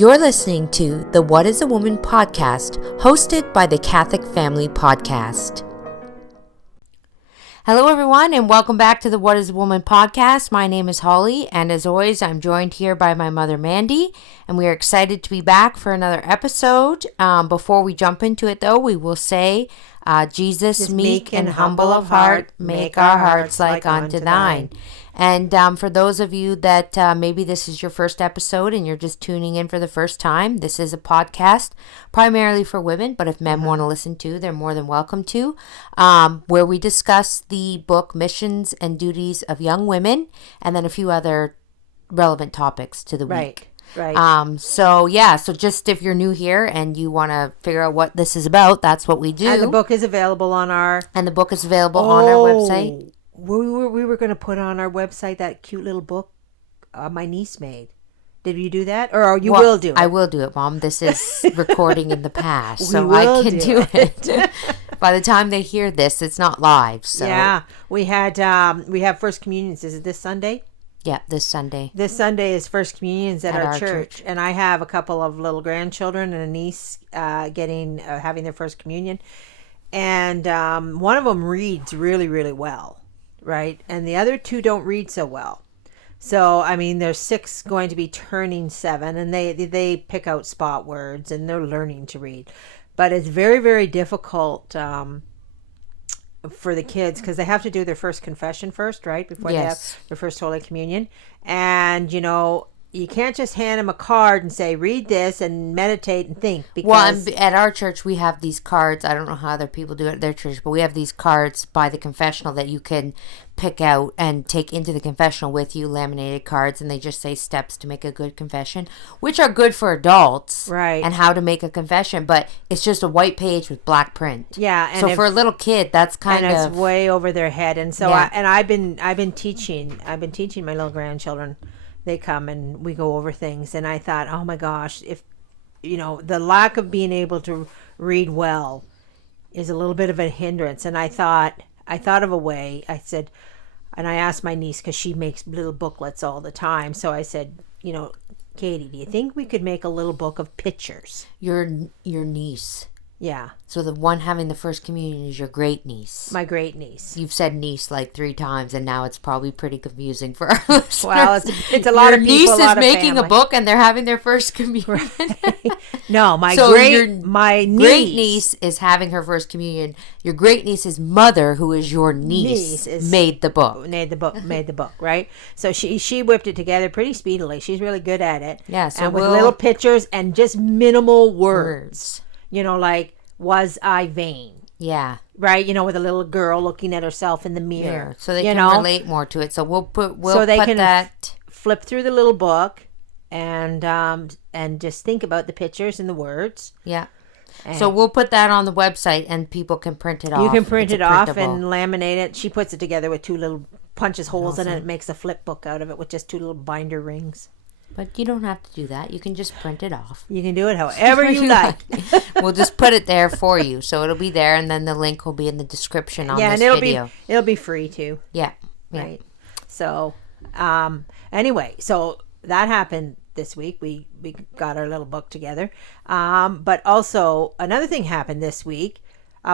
You're listening to the What is a Woman podcast, hosted by the Catholic Family Podcast. Hello, everyone, and welcome back to the What is a Woman podcast. My name is Holly, and as always, I'm joined here by my mother, Mandy, and we are excited to be back for another episode. Before we jump into it, though, we will say, Jesus, meek and humble of heart, make our hearts like unto thine. And for those of you that maybe this is your first episode and you're just tuning in for the first time, this is a podcast primarily for women, but if men want to listen to, they're more than welcome to, where we discuss the book Missions and Duties of Young Women, and then a few other relevant topics to the week. Right. So just if you're new here and you want to figure out what this is about, that's what we do. And the book is available on our... on our website. We were going to put on our website that cute little book my niece made. Did you do that? Or you will do it? I will do it, Mom. This is recording in the past, so I can do it. By the time they hear this, it's not live. So yeah, we have First Communions. Is it this Sunday? Yeah, this Sunday. This Sunday is First Communions at our church, and I have a couple of little grandchildren and a niece having their First Communion, and one of them reads really, really well. Right, and the other two don't read so well. So I mean, there's 6 going to be turning 7, and they pick out spot words and they're learning to read, but it's very, very difficult for the kids because they have to do their first confession first, right, before they have their first Holy Communion, and you can't just hand them a card and say, read this and meditate and think. Because at our church, we have these cards. I don't know how other people do it at their church, but we have these cards by the confessional that you can pick out and take into the confessional with you, laminated cards, and they just say steps to make a good confession, which are good for adults. Right. And how to make a confession, but it's just a white page with black print. Yeah. And so for a little kid, that's kind of... And it's way over their head. And so I've been teaching my little grandchildren. They come and we go over things, and I thought, oh my gosh, if the lack of being able to read well is a little bit of a hindrance. And I thought of a way. I said, and I asked my niece, because she makes little booklets all the time, so I said, Katie, do you think we could make a little book of pictures? Your niece. Yeah. So the one having the First Communion is your great niece. My great niece. You've said niece like 3 times, and now it's probably pretty confusing for our listeners. Well, it's a lot of people. Your niece is making a book, and they're having their First Communion. No, my great niece is having her First Communion. Your great niece's mother, who is your niece made the book. Made the book, right? So she whipped it together pretty speedily. She's really good at it. Yeah, so and with little pictures and just minimal words. Like, was I vain? Yeah. Right? With a little girl looking at herself in the mirror. So they can relate more to it. So we'll put that. Flip through the little book and just think about the pictures and the words. Yeah. So we'll put that on the website and people can print it off. You can print it off and laminate it. She puts it together with 2 little punches holes in it. It makes a flip book out of it with just 2 little binder rings. But you don't have to do that. You can just print it off. You can do it however you like. We'll just put it there for you. So it'll be there, and then the link will be in the description on this video. And it'll be free too. Yeah. Right. So anyway, so that happened this week. We got our little book together. But also another thing happened this week.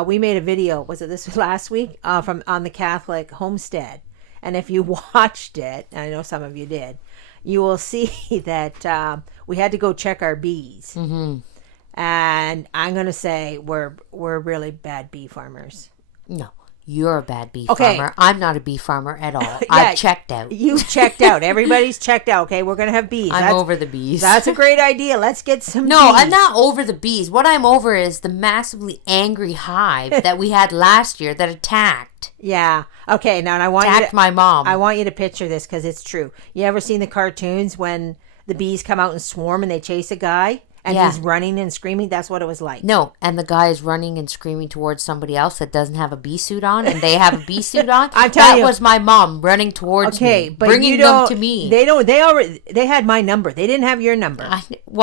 We made a video, was it this last week? On the Catholic homestead. And if you watched it, and I know some of you did, you will see that we had to go check our bees. Mm-hmm. And I'm going to say we're really bad bee farmers. No, you're a bad bee farmer. I'm not a bee farmer at all. I've checked out. You've checked out. Everybody's checked out. Okay, we're going to have bees. I'm over the bees. That's a great idea. Let's get some bees. No, I'm not over the bees. What I'm over is the massively angry hive that we had last year that attacked. Yeah. Okay, now I want my mom. I want you to picture this because it's true. You ever seen the cartoons when the bees come out and swarm and they chase a guy? And he's running and screaming. That's what it was like. No, and the guy is running and screaming towards somebody else that doesn't have a bee suit on, and they have a bee suit on. I'm telling you, that was my mom running towards me, but bringing them to me. They had my number. They didn't have your number.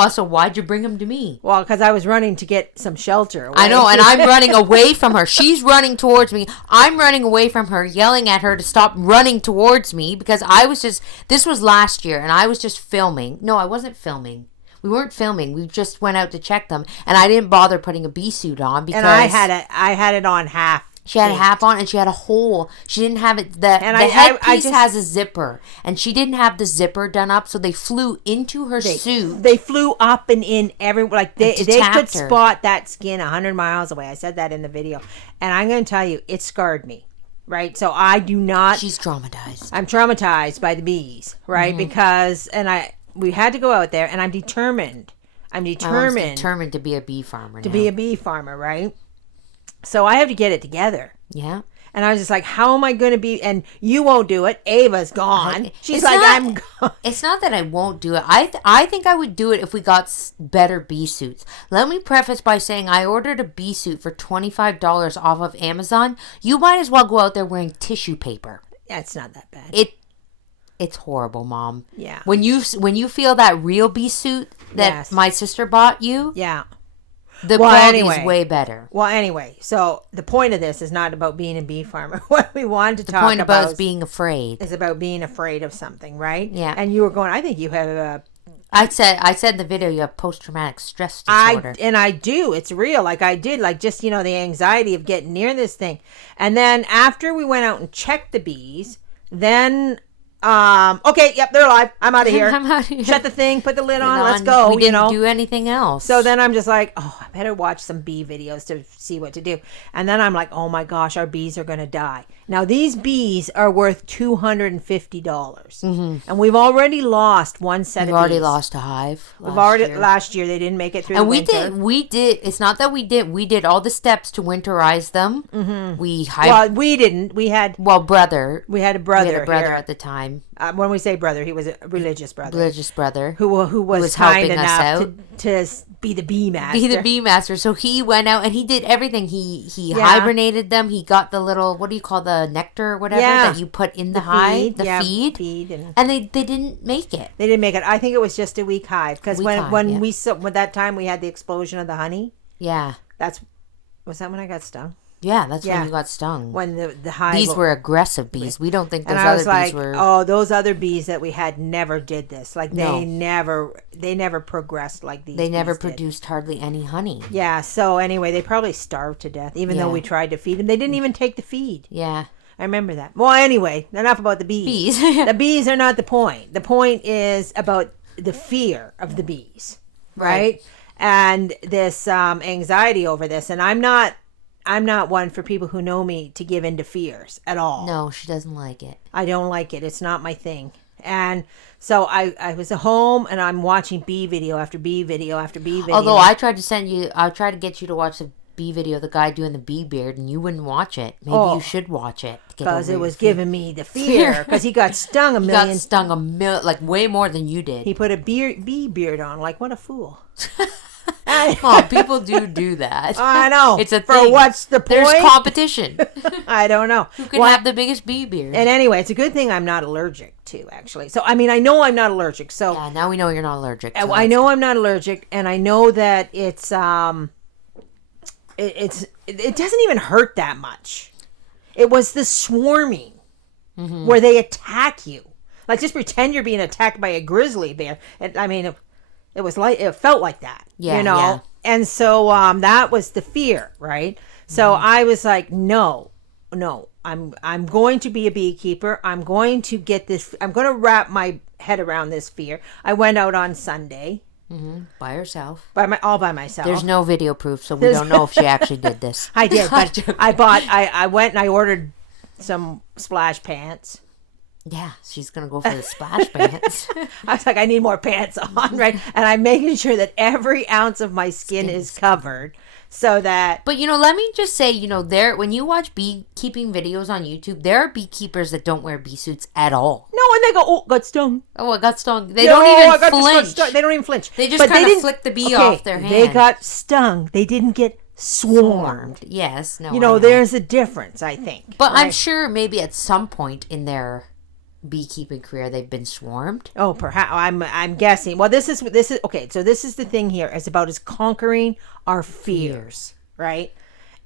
So why'd you bring them to me? Well, because I was running to get some shelter away. I know, and I'm running away from her. She's running towards me. I'm running away from her, yelling at her to stop running towards me because this was last year, and I was just filming. No, I wasn't filming. We weren't filming. We just went out to check them, and I didn't bother putting a bee suit on because And I had it on half. She had a half on, and she had a hole. She didn't have it. The headpiece has a zipper, and she didn't have the zipper done up, so they flew into her suit. They flew up and in everywhere. Like they could spot that skin 100 miles away. I said that in the video, and I'm going to tell you, it scarred me. Right, so I do not. She's traumatized. I'm traumatized by the bees, right? Because we had to go out there, and I'm determined. I'm determined to be a bee farmer. Be a bee farmer, right? So I have to get it together. Yeah. And I was just like, how am I going to be? And you won't do it. Ava's gone. She's like, I'm gone. It's not that I won't do it. I think I would do it if we got better bee suits. Let me preface by saying I ordered a bee suit for $25 off of Amazon. You might as well go out there wearing tissue paper. Yeah, it's not that bad. It's horrible, Mom. Yeah. When you feel that real bee suit that my sister bought you. Yeah. The quality is way better. Well, anyway, so the point of this is not about being a bee farmer. What we wanted to talk about... The point about is being afraid. Is about being afraid of something, right? Yeah. And you were going, I think you have a... I said in the video you have post-traumatic stress disorder. I do. It's real. Like I did. Like just, the anxiety of getting near this thing. And then after we went out and checked the bees, then... okay, yep, they're alive. I'm out of here. Shut the thing, put the lid on, let's go. We didn't do anything else. So then I'm just like, I better watch some bee videos to see what to do. And then I'm like, oh my gosh, our bees are going to die. Now these bees are worth $250. Mm-hmm. And we've already lost one set of bees. We've already lost a hive. Last year they didn't make it through the winter. And we did, it's not that we did all the steps to winterize them. Mm-hmm. We didn't. We had... brother. We had a brother here at the time. When we say brother, he was a religious brother. Who was kind enough to be the bee master. So he went out and he did everything. He hibernated them. He got the little, what do you call the nectar or whatever that you put in the hive? Feed. And they didn't make it. They didn't make it. I think it was just a weak hive. Because when that time we had the explosion of the honey. Yeah. Was that when I got stung? Yeah, that's when you got stung. When the hive... These were aggressive bees. We don't think those other bees were... oh, those other bees that we had never did this. Like, they never progressed like these They never bees produced hardly any honey. Yeah, so anyway, they probably starved to death, even though we tried to feed them. They didn't even take the feed. Yeah. I remember that. Well, anyway, enough about the bees. The bees are not the point. The point is about the fear of the bees, right? And this anxiety over this. And I'm not one for people who know me to give in to fears at all. No, she doesn't like it. I don't like it. It's not my thing. And so I was at home and I'm watching bee video after bee video after bee video. Although I tried to get you to watch the bee video, the guy doing the bee beard, and you wouldn't watch it. Maybe you should watch it. Because it was giving me the fear. Because he got stung a million. He got stung like way more than you did. He put a bee beard on. Like, what a fool. People do that. I know. It's a for thing. What's the point? There's competition. I don't know. Who can have the biggest bee beard? And anyway, it's a good thing I'm not allergic to, actually. So, I mean, I know I'm not allergic. So yeah, now we know you're not allergic. So I know I'm not allergic, and I know that it doesn't even hurt that much. It was the swarming where they attack you. Like, just pretend you're being attacked by a grizzly bear. It felt like that, Yeah. And so that was the fear, right? So I was like, no, I'm going to be a beekeeper. I'm going to get this. I'm going to wrap my head around this fear. I went out on Sunday. Mm-hmm. By herself. All by myself. There's no video proof, so we don't know if she actually did this. I did, but I went and I ordered some splash pants. Yeah, she's going to go for the splash pants. I was like, I need more pants on, right? And I'm making sure that every ounce of my skin is covered so that... But, let me just say, when you watch beekeeping videos on YouTube, there are beekeepers that don't wear bee suits at all. No, and they go, oh, got stung. Oh, I got stung. They don't even flinch. They don't even flinch. They just kind of flick the bee off their hand. They got stung. They didn't get swarmed. Yes. No, there's a difference, I think. But right? I'm sure maybe at some point in their beekeeping career they've been swarmed. Oh, perhaps. I'm guessing. Well, this is okay. So this is the thing here. It's about us conquering our fears, right?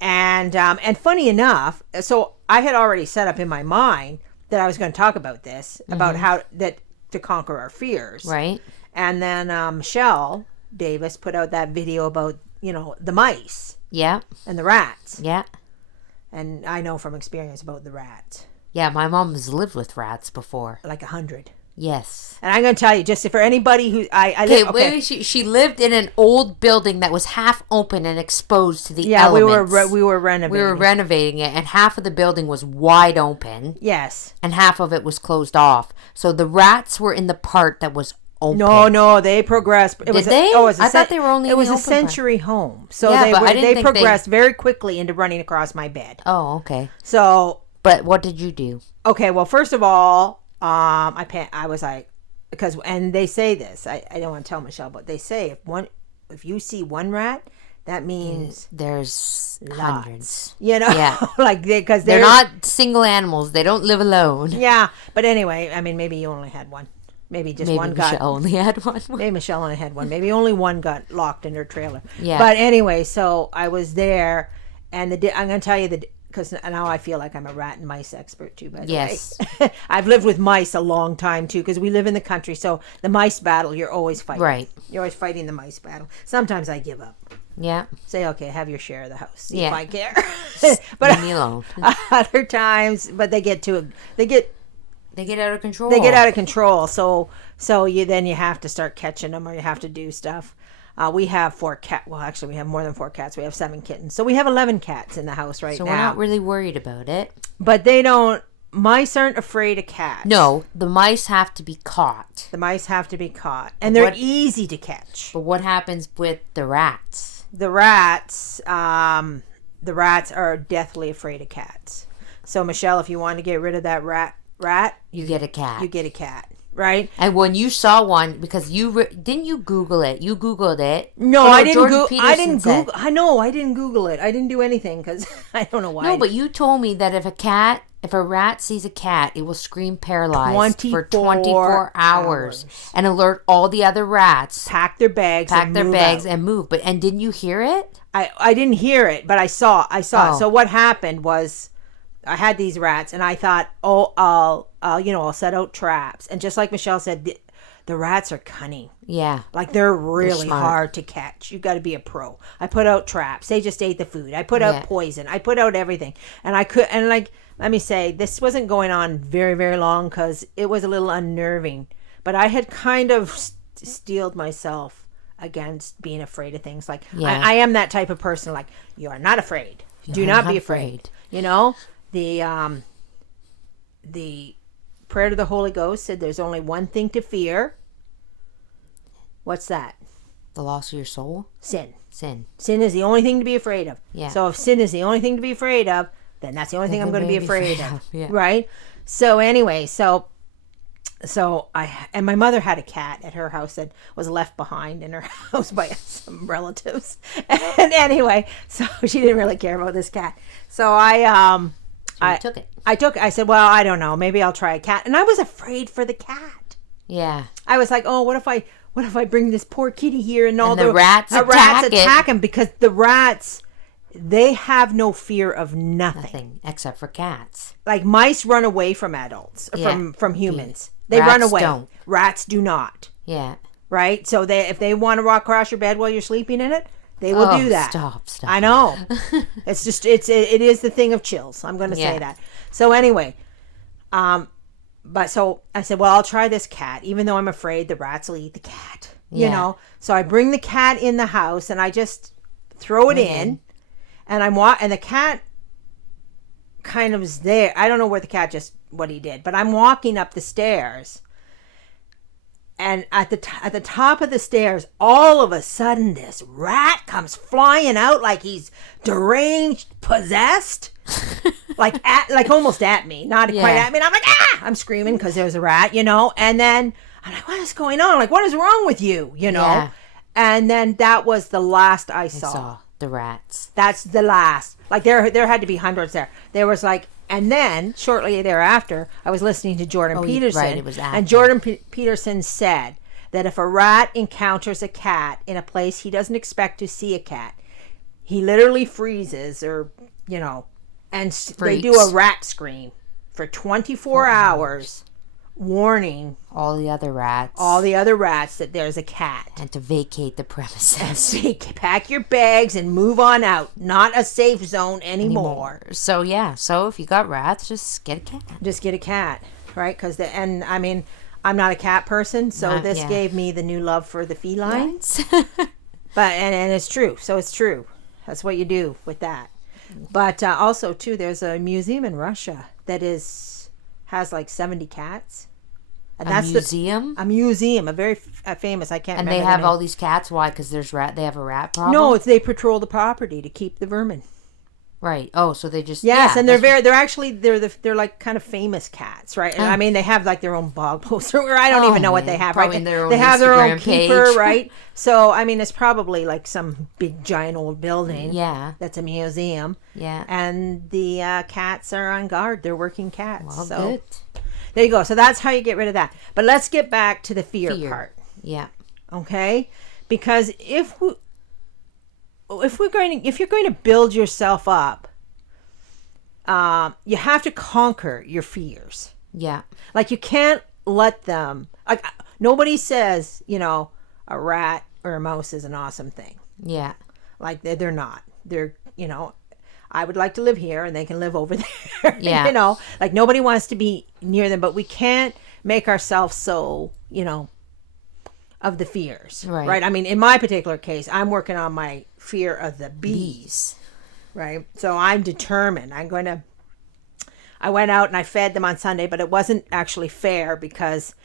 And funny enough, so I had already set up in my mind that I was going to talk about this, about how that to conquer our fears. Right. And then Michelle Davis put out that video about, the mice. Yeah. And the rats. Yeah. And I know from experience about the rats. Yeah, my mom has lived with rats before. Like 100. Yes. And I'm going to tell you, just for anybody who... Wait, she lived in an old building that was half open and exposed to the elements. Yeah, we were renovating. We were renovating it, and half of the building was wide open. Yes. And half of it was closed off. So the rats were in the part that was open. No, they progressed. Did they? I thought they were only in the open It was a century home. So yeah, they progressed very quickly into running across my bed. Oh, okay. So... But what did you do? Okay, well, first of all, I was like, and they say this. I don't want to tell Michelle, but they say if you see one rat, that means there's hundreds. Yeah, like because they're not single animals. They don't live alone. Yeah, but anyway, I mean, maybe you only had one. Maybe one got. Michelle only had one. Maybe Michelle only had one. Maybe only one got locked in her trailer. Yeah. But anyway, so I was there, and I'm going to tell you because now I feel like I'm a rat and mice expert too, by the way. I've lived with mice a long time too, because we live in the country. So the mice battle, you're always fighting. Right. You're always fighting the mice battle. Sometimes I give up. Yeah. Say, okay, have your share of the house. See yeah. if I care. But leave me alone. Other times, but they get out of control. They get out of control. So you have to start catching them, or you have to do stuff. We have 4 cats. Well, actually, we have more than 4 cats. We have 7 kittens. So we have 11 cats in the house right now. So we're not really worried about it. But mice aren't afraid of cats. No, the mice have to be caught. And they're easy to catch. But what happens with the rats? The rats are deathly afraid of cats. So, Michelle, if you want to get rid of that rat, you get a cat. You get a cat. Right, and when you saw one, because didn't you Google it? You Googled it. No, I didn't Google. I didn't Google it. I didn't do anything because I don't know why. No, but you told me that if a rat sees a cat, it will scream paralyzed for 24 hours and alert all the other rats. Pack their bags and move. But didn't you hear it? I didn't hear it, but I saw it. So what happened was, I had these rats, and I thought, I'll set out traps. And just like Michelle said, the rats are cunning. Yeah. Like, they're really hard to catch. You got to be a pro. I put out traps. They just ate the food. I put out poison. I put out everything. And let me say, this wasn't going on very, very long because it was a little unnerving. But I had kind of steeled myself against being afraid of things. Like, I am that type of person. Like, you are not afraid. Do not be afraid. The prayer to the Holy Ghost said there's only one thing to fear. What's that? The loss of your soul? Sin. Sin is the only thing to be afraid of. Yeah. So if sin is the only thing to be afraid of, then that's the only thing I'm going to be afraid of. Yeah. Right? So anyway, so my mother had a cat at her house that was left behind in her house by some relatives. And anyway, so she didn't really care about this cat. So I took it. I said, well, I don't know, maybe I'll try a cat. And I was afraid for the cat. Yeah. I was like, oh, what if I bring this poor kitty here and all the rats attack him, because the rats, they have no fear of nothing except for cats. Like, mice run away from adults, from humans. They rats run away. Don't. Rats do not. Yeah. Right? So if they want to walk across your bed while you're sleeping in it, they will do that. Stop. I know. It's just it is the thing of chills. I'm going to say that. So anyway, but so I said, well, I'll try this cat, even though I'm afraid the rats will eat the cat. You know. So I bring the cat in the house and I just throw it in, and and the cat kind of is there. I don't know where the cat what he did, but I'm walking up the stairs, and at the top of the stairs, all of a sudden this rat comes flying out like he's deranged, possessed, like almost at me, not quite at me. And I'm like, ah! I'm screaming because there's a rat, and then I'm like, what is going on? Like, what is wrong with you? Yeah. And then that was the last I saw. The rats. That's the last. Like, there had to be hundreds there. There was like, and then shortly thereafter, I was listening to Jordan Peterson. Right, it was after. And Jordan Peterson said that if a rat encounters a cat in a place he doesn't expect to see a cat, he literally freezes, or and Freaks. They do a rat scream for 24 hours, warning all the other rats that there's a cat. And to vacate the premises. Pack your bags and move on out. Not a safe zone anymore. So yeah, so if you got rats, just get a cat. Just get a cat, right? I'm not a cat person, so this gave me the new love for the felines. But and it's true. So it's true. That's what you do with that. But also too, there's a museum in Russia that has like 70 cats. And that's museum? A museum, a very famous. I can't. And remember they have all these cats. Why? Because they have a rat problem. No, they patrol the property to keep the vermin. Right. Oh, so they just and they're like kind of famous cats, right? And I mean, they have like their own blog post, or I don't even know what they have. Probably right? They have their own keeper, right? So I mean, it's probably like some big giant old building. Yeah. That's a museum. Yeah. And the cats are on guard. They're working cats. Well, so good. there you go. So that's how you get rid of that. But let's get back to the fear part. Yeah. Okay, because if you're going to build yourself up, you have to conquer your fears. Yeah. Like you can't let them. Like nobody says, a rat or a mouse is an awesome thing. Yeah. Like they're not. They're I would like to live here, and they can live over there. Yeah. Like nobody wants to be near them, but we can't make ourselves so of the fears. Right. I mean, in my particular case, I'm working on my fear of the bees. Right. So I'm determined. I went out and I fed them on Sunday, but it wasn't actually fair because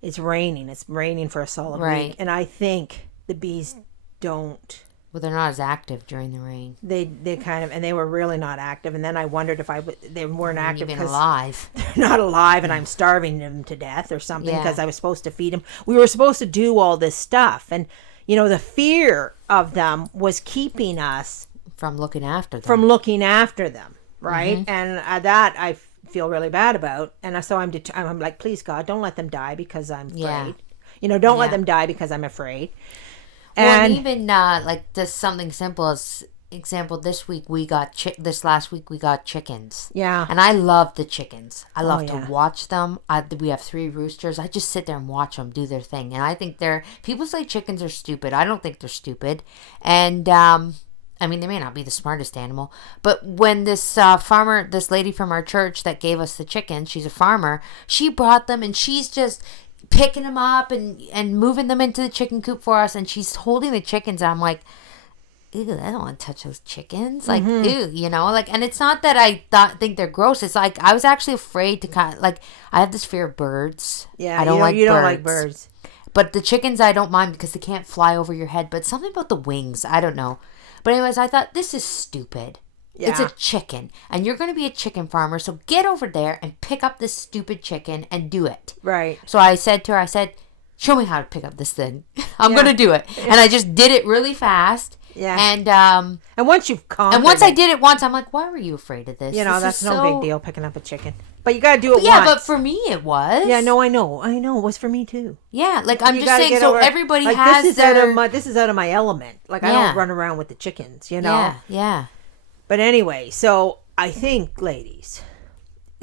it's raining. It's raining for a solid week. And I think the bees don't. Well, they're not as active during the rain. They kind of, and they were really not active. And then I wondered if they weren't active because alive. They're not alive, and I'm starving them to death or something because I was supposed to feed them. We were supposed to do all this stuff, and the fear of them was keeping us from looking after them. Right, mm-hmm. And that I feel really bad about, and so I'm like, please God, don't let them die because I'm afraid. Don't let them die because I'm afraid. And even like just something simple as example, this last week we got chickens. Yeah. And I love the chickens. I love to watch them. We have 3 roosters. I just sit there and watch them do their thing. And I think people say chickens are stupid. I don't think they're stupid. And I mean, they may not be the smartest animal, but when this lady from our church that gave us the chickens, she's a farmer, she brought them and she's just picking them up and moving them into the chicken coop for us, and she's holding the chickens, and I'm like, ew, I don't want to touch those chickens. Like, ew, and it's not that I think they're gross. It's like, I was actually afraid to I have this fear of birds. Yeah, you don't like birds. But the chickens I don't mind because they can't fly over your head, but something about the wings, I don't know. But anyways, I thought, this is stupid. Yeah. It's a chicken, and you're going to be a chicken farmer, so get over there and pick up this stupid chicken and do it. Right. So I said to her, show me how to pick up this thing. I'm going to do it. And I just did it really fast. Yeah. And once you've conquered and once I did it once, I'm like, why were you afraid of this? That's no big deal picking up a chicken. But you got to do it once. Yeah, but for me it was. Yeah, no, I know. It was for me too. Yeah, like I'm just saying, so everybody has this is out of my element. Like I don't run around with the chickens, Yeah. But anyway, so I think, ladies,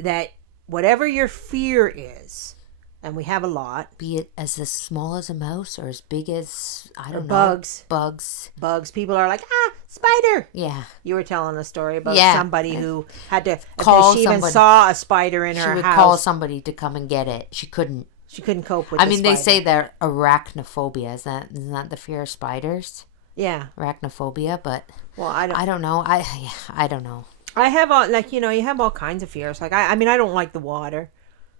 that whatever your fear is, and we have a lot. Be it as small as a mouse or as big as, I don't know. Bugs. People are like, spider. Yeah. You were telling a story about somebody who had to call she even saw a spider in her house. She would call somebody to come and get it. She couldn't cope with the spider. They say that arachnophobia. Isn't that the fear of spiders? Yeah. Arachnophobia, but I don't know. I don't know. I have you have all kinds of fears. Like I don't like the water.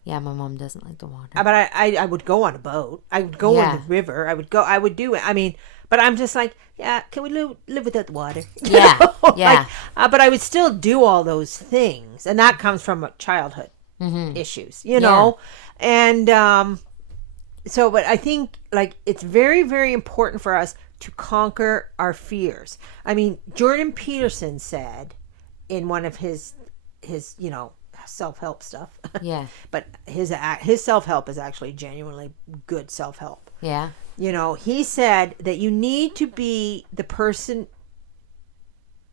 Yeah, my mom doesn't like the water. But I would go on a boat. I would go in the river. I would do it. I mean, but I'm just like, can we live without the water? Yeah. Yeah. But I would still do all those things. And that comes from childhood issues, know? And but I think it's very, very important for us to conquer our fears. I mean, Jordan Peterson said in one of his self-help stuff. Yeah. But his self-help is actually genuinely good self-help. Yeah. He said that you need to be the person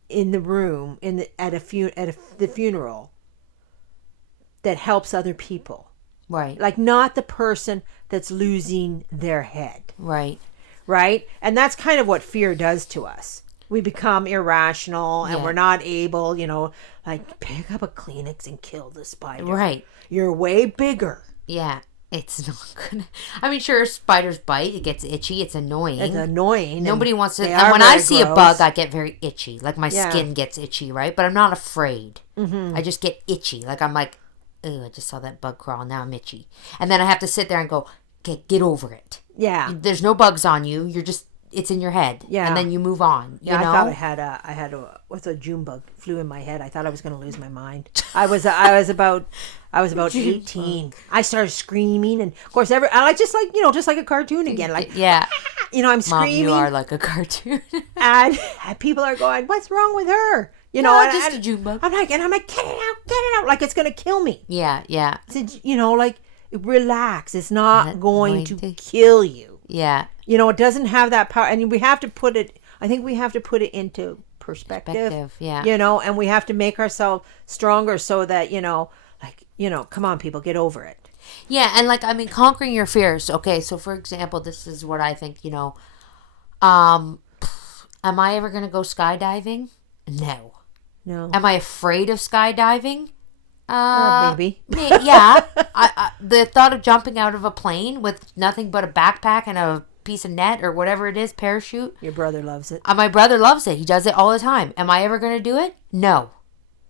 in the room at the funeral that helps other people. Right. Like, not the person that's losing their head. Right. Right? And that's kind of what fear does to us. We become irrational and we're not able, like, pick up a Kleenex and kill the spider. Right. You're way bigger. Yeah. It's not gonna. I mean, sure, spiders bite. It gets itchy. It's annoying. It's annoying. Nobody wants to. And when I see a bug, I get very itchy. Like my skin gets itchy, right? But I'm not afraid. I just get itchy. Like I'm like, oh, I just saw that bug crawl. Now I'm itchy. And then I have to sit there and go, get over it. Yeah. There's no bugs on you. You're just. It's in your head. Yeah. And then you move on. You know? I thought I had a what's a June bug flew in my head. I thought I was going to lose my mind. I was about 18. I started screaming, and of course I just like a cartoon again. Like, yeah. I'm screaming. Mom, you are like a cartoon. and people are going, "What's wrong with her?" Just a June bug. I'm like, get it out, like it's going to kill me. Yeah, yeah. So, like, relax. It's not going to kill you. Yeah. It doesn't have that power. And we have to put it, I think we have to put it into perspective. Yeah. And we have to make ourselves stronger so that, come on, people, get over it. Yeah. And like, I mean, conquering your fears. Okay. So for example, this is what I think, am I ever going to go skydiving? No. Am I afraid of skydiving? Maybe. Yeah. The thought of jumping out of a plane with nothing but a backpack and a piece of net or whatever it is, parachute. Your brother loves it. My brother loves it. He does it all the time. Am I ever going to do it? No.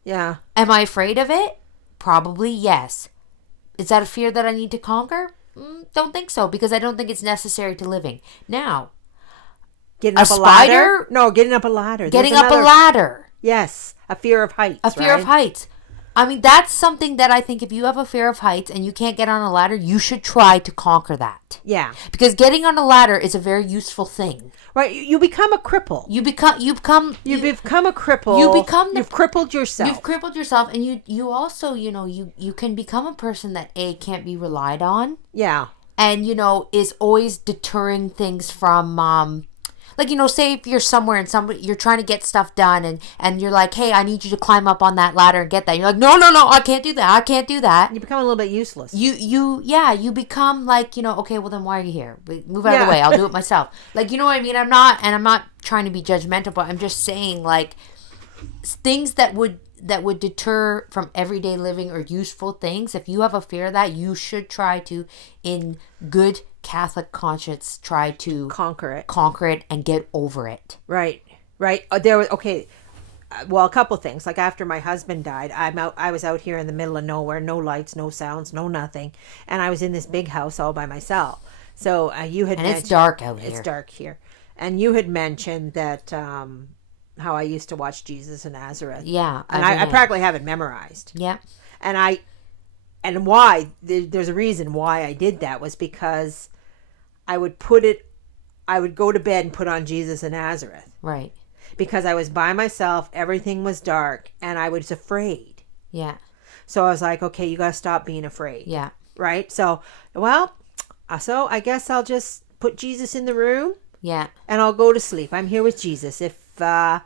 Yeah. Am I afraid of it? Probably yes. Is that a fear that I need to conquer? Don't think so, because I don't think it's necessary to living. Now, getting up a ladder? No, getting up a ladder. Getting up a ladder. Yes. A fear of heights. A fear of heights. I mean, that's something that I think if you have a fear of heights and you can't get on a ladder, you should try to conquer that. Yeah. Because getting on a ladder is a very useful thing. Right. You become a cripple. You become a cripple. You've crippled yourself. You've crippled yourself, and you also, you can become a person that can't be relied on. Yeah. And, is always deterring things from like, say if you're somewhere and you're trying to get stuff done and you're like, hey, I need you to climb up on that ladder and get that. You're like, no, I can't do that. I can't do that. You become a little bit useless. You become like, okay, well then why are you here? Move out of the way. I'll do it myself. Like, you know what I mean? I'm not trying to be judgmental, but I'm just saying, like, things that would deter from everyday living or useful things. If you have a fear of that, you should try to, in good Catholic conscience, try to conquer it and get over it. Right. There was well, a couple things. Like, after my husband died, I was out here in the middle of nowhere, no lights, no sounds, no nothing, and I was in this big house all by myself. So you had mentioned, it's dark out here. It's dark here, and you had mentioned that how I used to watch Jesus in Nazareth. Yeah, and I practically have it memorized. Yeah, and why? There's a reason why I did that, was because I would go to bed and put on Jesus in Nazareth. Right. Because I was by myself, everything was dark, and I was afraid. Yeah. So I was like, okay, you got to stop being afraid. Yeah. Right? So I guess I'll just put Jesus in the room. Yeah. And I'll go to sleep. I'm here with Jesus. If I'm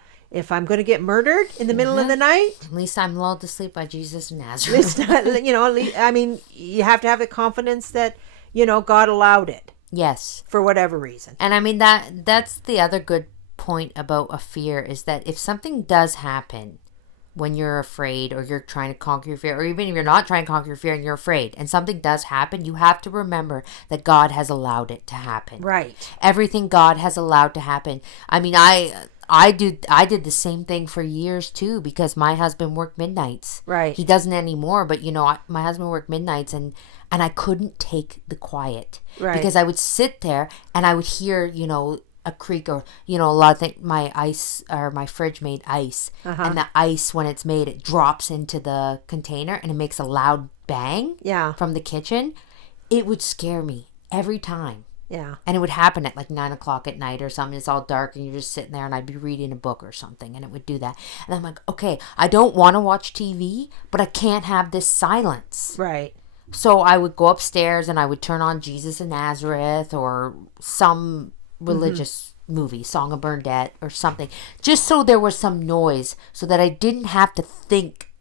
going to get murdered in the middle of the night, at least I'm lulled to sleep by Jesus in Nazareth. I mean, you have to have the confidence that, God allowed it. Yes. For whatever reason. And I mean, that's the other good point about a fear, is that if something does happen when you're afraid, or you're trying to conquer your fear, or even if you're not trying to conquer your fear and you're afraid, and something does happen, you have to remember that God has allowed it to happen. Right. Everything God has allowed to happen. I mean, I did the same thing for years too, because my husband worked midnights. Right. He doesn't anymore, but my husband worked midnights, and I couldn't take the quiet. Right. Because I would sit there and I would hear, a creak, or, a lot of things. My fridge made ice, and the ice, when it's made, it drops into the container and it makes a loud bang. Yeah. From the kitchen. It would scare me every time. Yeah. And it would happen at like 9 o'clock at night or something. It's all dark and you're just sitting there, and I'd be reading a book or something, and it would do that. And I'm like, okay, I don't want to watch TV, but I can't have this silence. Right. So I would go upstairs and I would turn on Jesus in Nazareth, or some religious movie, Song of Bernadette or something, just so there was some noise, so that I didn't have to think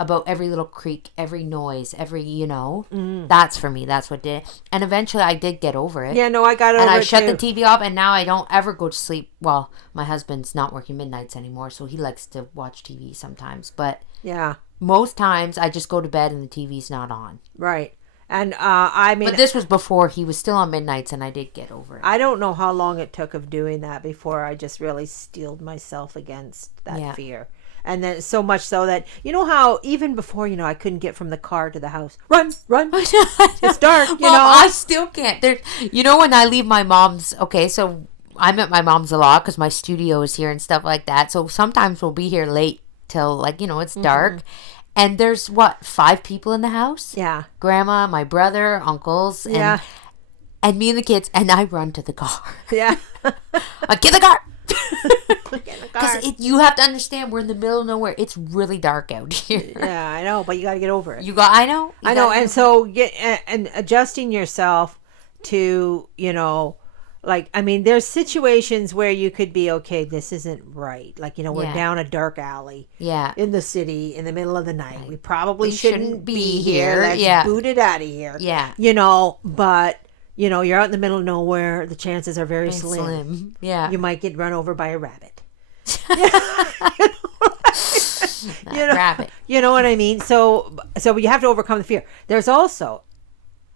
about every little creak, every noise, that's for me. That's what did it. And eventually I did get over it. Yeah, no, I got over it. And I too. shut the TV off, and now I don't ever go to sleep. Well, my husband's not working midnights anymore, so he likes to watch TV sometimes. But yeah, most times I just go to bed and the TV's not on. Right. And I mean, but this was before he was still on midnights, and I did get over it. I don't know how long it took of doing that before I just really steeled myself against that fear. And then so much so that, you know how even before, I couldn't get from the car to the house. Run. It's dark, you know. I still can't. When I leave my mom's, so I'm at my mom's a lot because my studio is here and stuff like that. So sometimes we'll be here late till it's dark. And there's 5 people in the house? Yeah. Grandma, my brother, uncles, and me and the kids. And I run to the car. Yeah. Get the car. Because you have to understand, we're in the middle of nowhere. It's really dark out here. Yeah, I know, but you got to get over it. I know. And so and adjusting yourself to, there's situations where you could be, okay, this isn't right. We're down a dark alley in the city in the middle of the night. Right. We probably shouldn't be here. Let's boot it out of here. Yeah. But, you're out in the middle of nowhere. The chances are very slim. Yeah. You might get run over by a rabbit. Rabbit. You know what I mean? So you have to overcome the fear. There's also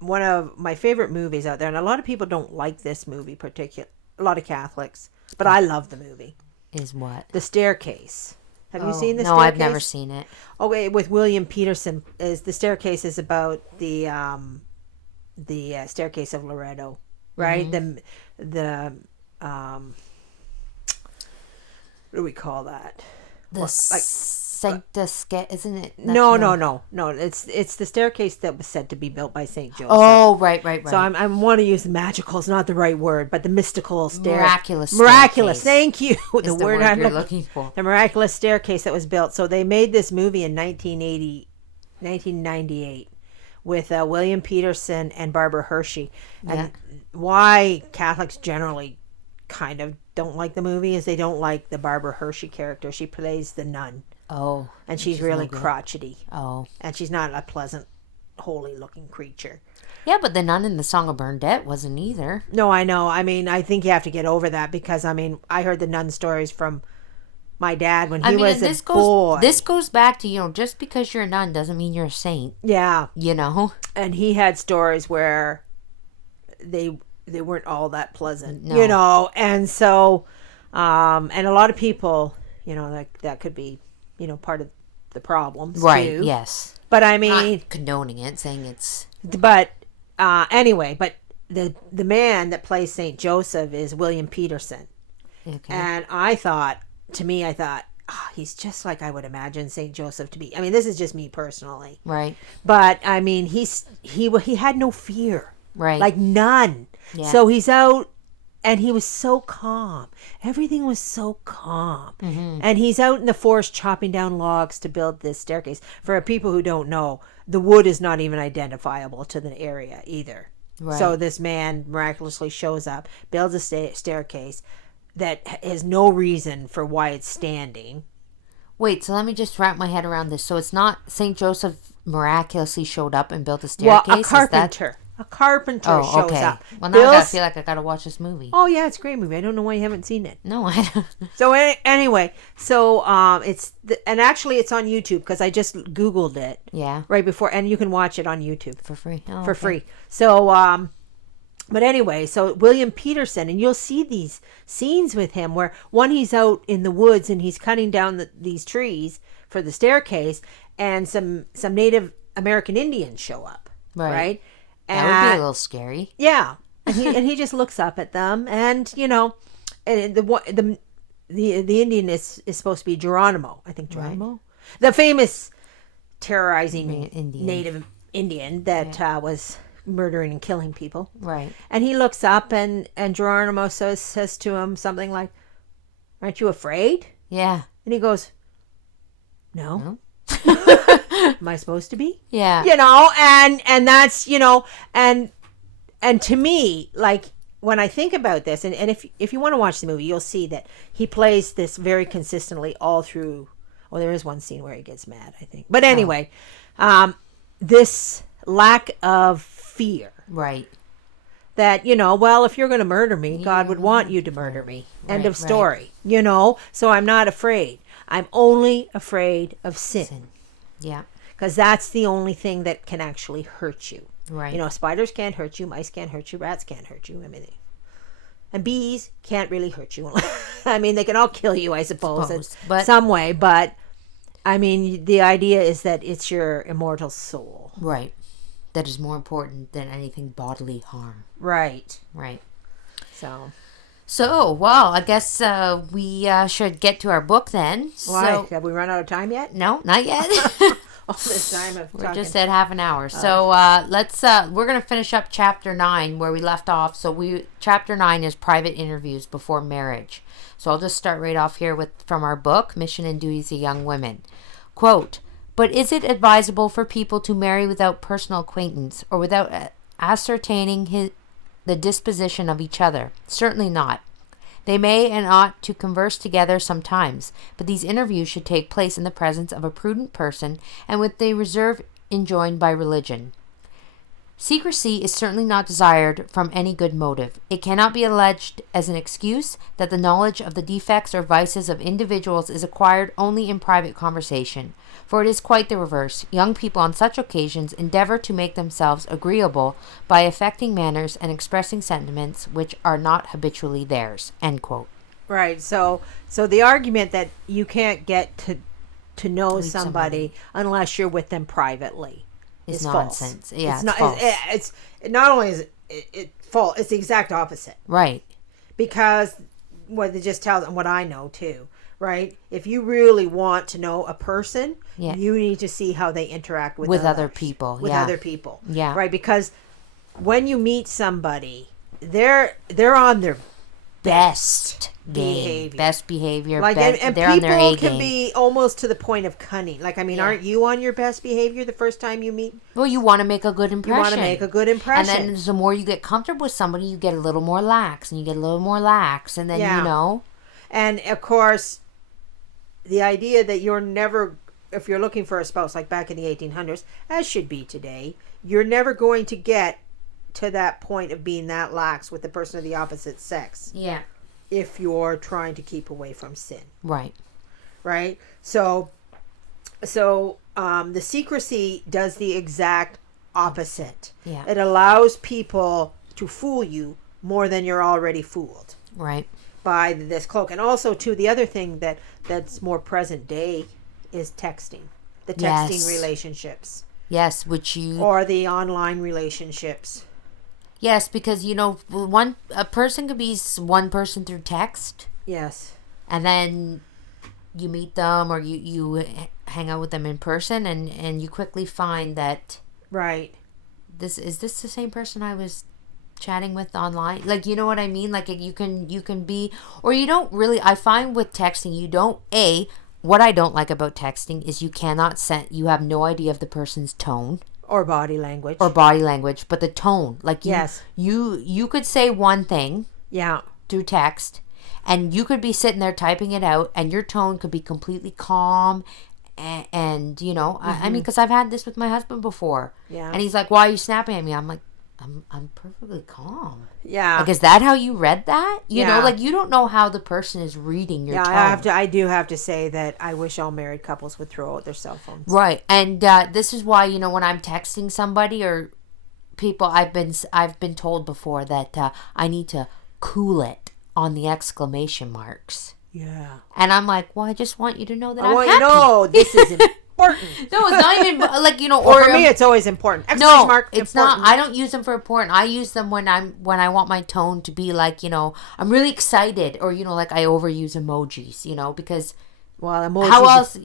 one of my favorite movies out there, and a lot of people don't like this movie particularly. A lot of Catholics, but I love the movie. Is what? The Staircase. Have you seen The Staircase? No, I've never seen it. Okay, with William Peterson. The Staircase is about the Staircase of Loretto, right? The what do we call that? Isn't it? No. It's the staircase that was said to be built by Saint Joseph. Oh, right. So I want to use magical is not the right word, but the mystical miraculous. Thank you. The word you're looking for. The miraculous staircase that was built. So they made this movie in 1998 with William Peterson and Barbara Hershey. And why Catholics generally kind of don't like the movie is they don't like the Barbara Hershey character. She plays the nun. Oh. And she's really crotchety. Oh. And she's not a pleasant, holy looking creature. Yeah, but the nun in the Song of Bernadette wasn't either. No, I know. I mean, I think you have to get over that because, I heard the nun stories from my dad when he was a boy. This goes back to, just because you're a nun doesn't mean you're a saint. Yeah. And he had stories where they weren't all that pleasant, and so, and a lot of people, that could be, part of the problems, right? Too. Yes, but I mean, not condoning it, saying it's. But anyway, but the man that plays Saint Joseph is William Peterson, and I thought, he's just like I would imagine Saint Joseph to be. I mean, this is just me personally, right? But I mean, he had no fear, right? Like none. Yeah. So he's out. And he was so calm. Everything was so calm. Mm-hmm. And he's out in the forest chopping down logs to build this staircase. For people who don't know, the wood is not even identifiable to the area either. Right. So this man miraculously shows up, builds a staircase that has no reason for why it's standing. Wait, so let me just wrap my head around this. So it's not St. Joseph miraculously showed up and built a staircase? Well, a carpenter. A carpenter shows up. Well, now I feel like I gotta watch this movie. Oh yeah, it's a great movie. I don't know why you haven't seen it. No, I don't. So anyway, and actually it's on YouTube because I just Googled it. Yeah. Right before, and you can watch it on YouTube for free. Oh, for free. So but anyway, so William Peterson, and you'll see these scenes with him where he's out in the woods and he's cutting down these trees for the staircase, and some Native American Indians show up. Right. That would be a little scary. Yeah, and he just looks up at them, and and the Indian is supposed to be Geronimo. I think Geronimo, right. The famous terrorizing Native Indian that was murdering and killing people. Right. And he looks up, and Geronimo says to him something like, "Aren't you afraid?" Yeah. And he goes, "No." Am I supposed to be? Yeah. And that's, and to me, like when I think about this, and if you want to watch the movie, you'll see that he plays this very consistently all through Oh, there is one scene where he gets mad, I think. But anyway, this lack of fear. Right. That, well, if you're going to murder me, God would want you to murder me. End of story. So I'm not afraid. I'm only afraid of sin. Yeah. Because that's the only thing that can actually hurt you. Right. Spiders can't hurt you. Mice can't hurt you. Rats can't hurt you. And bees can't really hurt you. I mean, they can all kill you, I suppose, but some way. But, I mean, the idea is that it's your immortal soul. Right. That is more important than anything bodily harm. Right. Right. So, well, I guess we should get to our book then. Why? So, have we run out of time yet? No, not yet. All this time of We're talking. just at half an hour. So let's we're going to finish up chapter 9 where we left off. So chapter 9 is private interviews before marriage. So I'll just start right off here from our book, Mission and Duties of Young Women. Quote, "But is it advisable for people to marry without personal acquaintance or without ascertaining the disposition of each other? Certainly not. They may and ought to converse together sometimes, but these interviews should take place in the presence of a prudent person and with the reserve enjoined by religion. Secrecy is certainly not desired from any good motive. It cannot be alleged as an excuse that the knowledge of the defects or vices of individuals is acquired only in private conversation, for it is quite the reverse. Young people on such occasions endeavor to make themselves agreeable by affecting manners and expressing sentiments which are not habitually theirs." End quote. Right. So the argument that you can't get to know somebody unless you're with them privately is nonsense. False. Yeah, it's not false. It's not only is it false, it's the exact opposite. Right. Because what it just tells, and what I know too, right? If you really want to know a person, you need to see how they interact with other people. With other people. Yeah. Right? Because when you meet somebody, they're on their best behavior. Like, and they're on their A people can game. be almost to the point of cunning. Like, I mean, aren't you on your best behavior the first time you meet? Well, you want to make a good impression. And then the more you get comfortable with somebody, you get a little more lax, and you get a little more lax, and then, And, of course, the idea that you're never, if you're looking for a spouse, like back in the 1800s, as should be today, you're never going to get to that point of being that lax with the person of the opposite sex. Yeah. If you're trying to keep away from sin. Right. Right? So the secrecy does the exact opposite. Yeah. It allows people to fool you more than you're already fooled. Right. By this cloak. And also, too, the other thing that's more present day is texting. The texting relationships. Yes, or the online relationships. Yes, because, a person could be one person through text. Yes. And then you meet them or you hang out with them in person and you quickly find that... Right. Is this the same person I was chatting with online? Like, you know what I mean? Like, you can be... Or you don't really... I find with texting, you don't... What I don't like about texting is you cannot send... You have no idea of the person's tone. Or body language. But the tone. Like, yes. You could say one thing. Yeah. Through text. And you could be sitting there typing it out. And your tone could be completely calm. And I mean, because I've had this with my husband before. Yeah. And he's like, "Why are you snapping at me?" I'm like, I'm perfectly calm. Yeah. Like, is that how you read that? You know, like, you don't know how the person is reading your tone. I do have to say that I wish all married couples would throw out their cell phones. Right. And this is why, when I'm texting somebody or people, I've been told before that I need to cool it on the exclamation marks. Yeah. And I'm like, well, I just want you to know that I'm happy. I want you to know this is important. No, it's not even like, or for me, it's always important. Exclamation mark. It's important. not. I don't use them for important. I use them when I want my tone to be like, I'm really excited, or like I overuse emojis, because. Well, emojis. How else?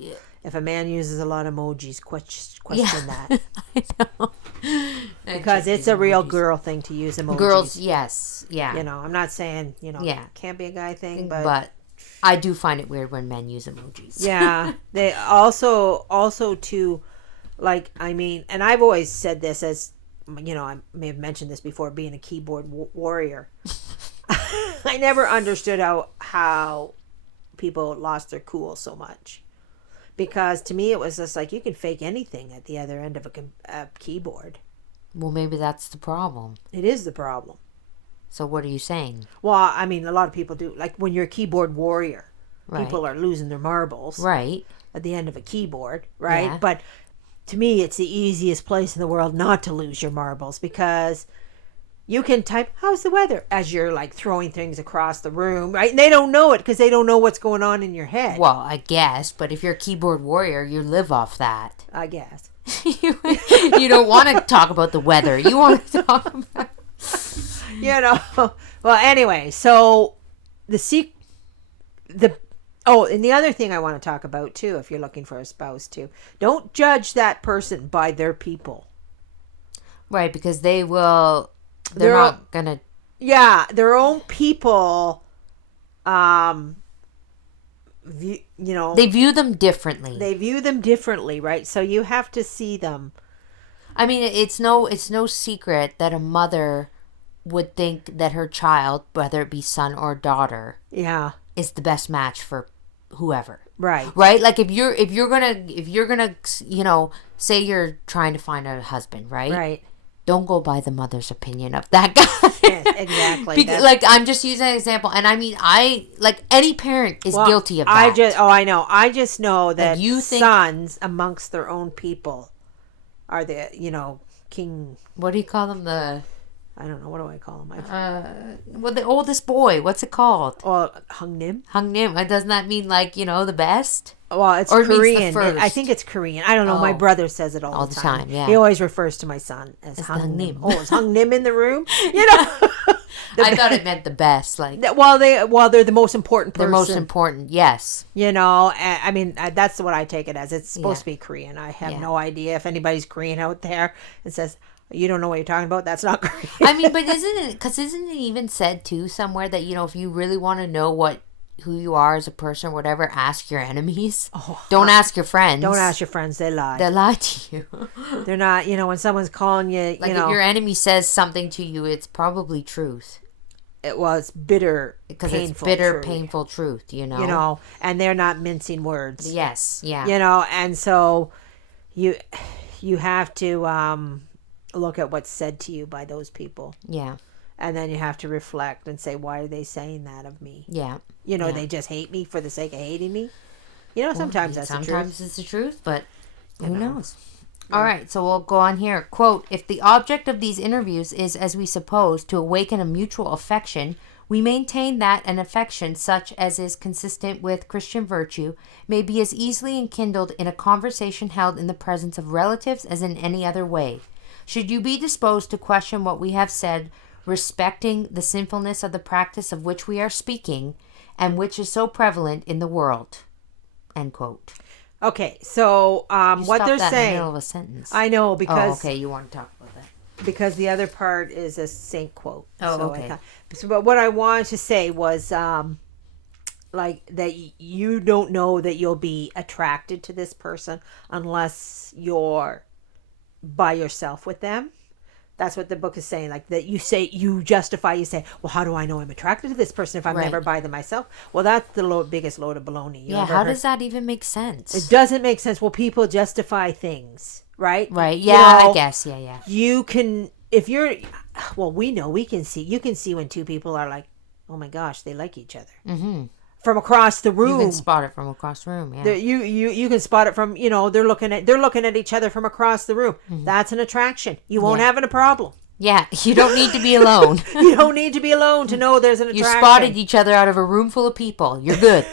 If a man uses a lot of emojis, question that. I know. Because it's a real girl thing to use emojis. Girls, yes, yeah. I'm not saying can't be a guy thing, but I do find it weird when men use emojis. Yeah. They also too, like, I mean, and I've always said this as, I may have mentioned this before, being a keyboard warrior. I never understood how people lost their cool so much. because to me it was just like you can fake anything at the other end of a keyboard. Well, maybe that's the problem. It is the problem. So what are you saying? Well, I mean, a lot of people do. Like when you're a keyboard warrior, Right. people are losing their marbles Right. at the end of a keyboard, right? Yeah. But to me, it's the easiest place in the world not to lose your marbles, because you can type, how's the weather, as you're like throwing things across the room, right? And they don't know it because they don't know what's going on in your head. Well, I guess, but if you're a keyboard warrior, you live off that. I guess. You don't want to talk about the weather. You want to talk about... Well, anyway, so and the other thing I want to talk about too, if you're looking for a spouse too, don't judge that person by their people. Right, because they're not going to... Yeah, their own people, they view them differently. They view them differently, right? So you have to see them. I mean, it's no secret that a mother would think that her child, whether it be son or daughter, is the best match for whoever. Right. Like if you're gonna say you're trying to find a husband, right? Right. Don't go by the mother's opinion of that guy. Yes, exactly. Like I'm just using an example, and I mean, any parent is guilty of that. I know. I just know that you think sons amongst their own people are the king. What do you call them? I don't know. What do I call them? The oldest boy. What's it called? Oh, Hung Nim. Hung Nim. Doesn't that mean the best? Well, it's Korean. I think it's Korean. I don't know. My brother says it all the time. Yeah. He always refers to my son as Hung Nim. Oh, is Hung Nim in the room? I thought it meant the best. They're the most important person. They're most important. Yes. I mean, that's what I take it as. It's supposed to be Korean. I have no idea if anybody's Korean out there and says, you don't know what you're talking about. That's not Korean. I mean, but isn't it even said too somewhere that if you really want to know who you are as a person or whatever, ask your enemies. Don't ask your friends. Don't ask your friends. They lie. They lie to you. They're not. When someone's calling you, if your enemy says something to you, it's probably truth. It was bitter, because it's bitter, painful truth. And they're not mincing words. Yes. Yeah. And so you have to look at what's said to you by those people. Yeah. And then you have to reflect and say, why are they saying that of me? Yeah. They just hate me for the sake of hating me. Sometimes that's the truth. Sometimes it's the truth, but who knows? Yeah. All right, so we'll go on here. Quote, if the object of these interviews is, as we suppose, to awaken a mutual affection, we maintain that an affection such as is consistent with Christian virtue may be as easily enkindled in a conversation held in the presence of relatives as in any other way. Should you be disposed to question what we have said respecting the sinfulness of the practice of which we are speaking, and which is so prevalent in the world, end quote. Okay, so what they're saying in the middle of a sentence. I know, because you want to talk about that because the other part is a saint quote. Okay. But what I wanted to say was that you don't know that you'll be attracted to this person unless you're by yourself with them. That's what the book is saying. Like that you say, you say, well, how do I know I'm attracted to this person if I'm never by them myself? Well, that's the biggest load of baloney. How does that even make sense? It doesn't make sense. Well, people justify things, right? Right. Yeah, I guess. Yeah. You can, we can see, you can see when two people are like, oh my gosh, they like each other. Mm-hmm. From across the room. You can spot it from across the room, yeah. You can spot it from, they're looking at each other from across the room. Mm-hmm. That's an attraction. You won't have a problem. Yeah, you don't need to be alone. You don't need to be alone to know there's an attraction. You spotted each other out of a room full of people. You're good.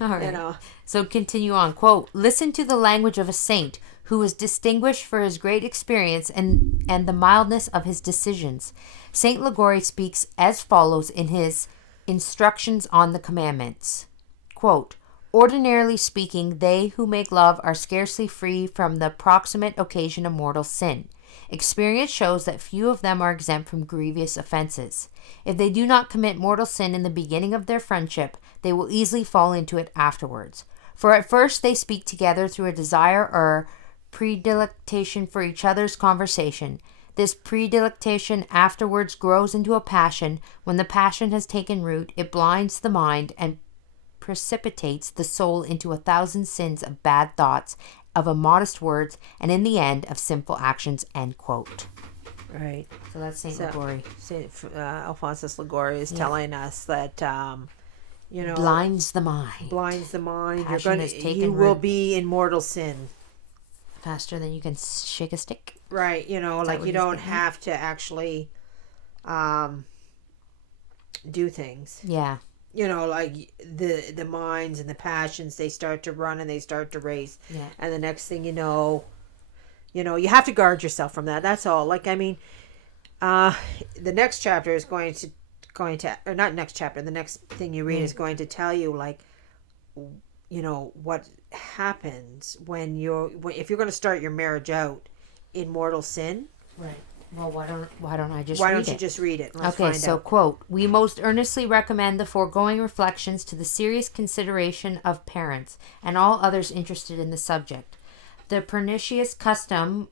All right. So continue on. Quote, listen to the language of a saint who is distinguished for his great experience and the mildness of his decisions. Saint Liguori speaks as follows in his Instructions on the Commandments. Quote, ordinarily speaking, they who make love are scarcely free from the proximate occasion of mortal sin. Experience shows that few of them are exempt from grievous offenses. If they do not commit mortal sin in the beginning of their friendship, they will easily fall into it afterwards. For at first they speak together through a desire or predilection for each other's conversation. This predilection afterwards grows into a passion. When the passion has taken root, it blinds the mind and precipitates the soul into 1,000 sins of bad thoughts, of immodest words, and in the end of sinful actions, end quote. Right. So that's St. Liguori. St. Alphonsus Liguori is telling us that, blinds the mind. Blinds the mind. You will be in mortal sin. Faster than you can shake a stick. Right. You don't have to actually do things. Yeah. Like the minds and the passions, they start to run and they start to race. Yeah. And the next thing you know, you have to guard yourself from that. That's all. Like, I mean, the next chapter is going to, or not next chapter, the next thing you read is going to tell you, like, what happens if you're going to start your marriage out in mortal sin. Right. Well, why don't I just Why read don't you it? just read it? Okay, so quote, "We most earnestly recommend the foregoing reflections to the serious consideration of parents and all others interested in the subject. The pernicious custom,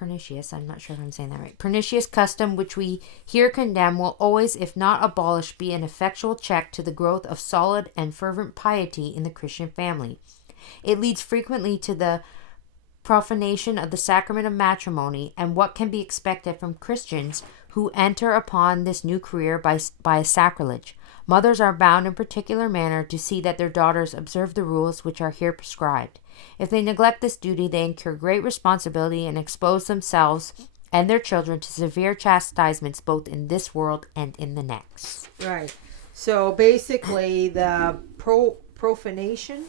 I'm not sure if I'm saying that right, pernicious custom which we here condemn will always, if not abolished, be an effectual check to the growth of solid and fervent piety in the Christian family. It leads frequently to the profanation of the sacrament of matrimony, and what can be expected from Christians who enter upon this new career by a sacrilege. Mothers are bound in particular manner to see that their daughters observe the rules which are here prescribed. If they neglect this duty, they incur great responsibility and expose themselves and their children to severe chastisements both in this world and in the next." Right. So basically, the profanation.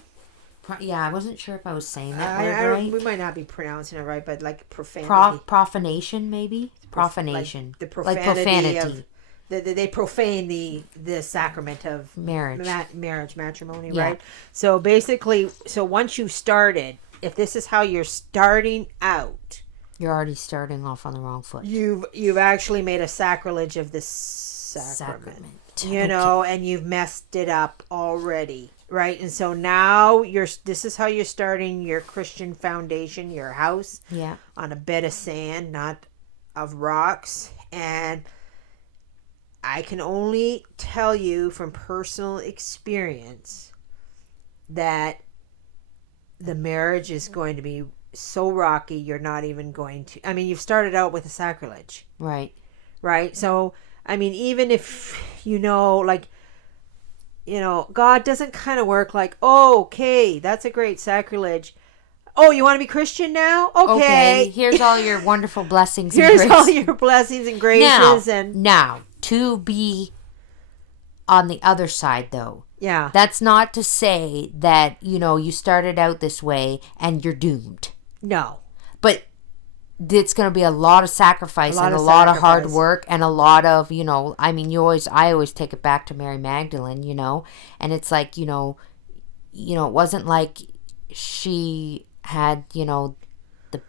Yeah, I wasn't sure if I was saying that word right. We might not be pronouncing it right, but like profanity. Profanation, maybe? Profanation. Like the profanity. They profane the sacrament of marriage, matrimony, right? So basically, once you started, if this is how you're starting out, you're already starting off on the wrong foot. You've actually made a sacrilege of this sacrament. And you've messed it up already, right? And so now this is how you're starting your Christian foundation, your house, on a bed of sand, not of rocks. And I can only tell you from personal experience that the marriage is going to be so rocky, you're not even going to, I mean, you've started out with a sacrilege. Right? So, I mean, even if, God doesn't kind of work like, oh, okay, that's a great sacrilege. Oh, you want to be Christian now? Okay. Here's all your wonderful blessings and graces. Here's all your blessings and graces. Now, to be on the other side, though. Yeah. That's not to say that, you started out this way and you're doomed. No. But it's going to be a lot of sacrifice and a lot of hard work and a lot of, I always take it back to Mary Magdalene, and it's like, it wasn't like she had, the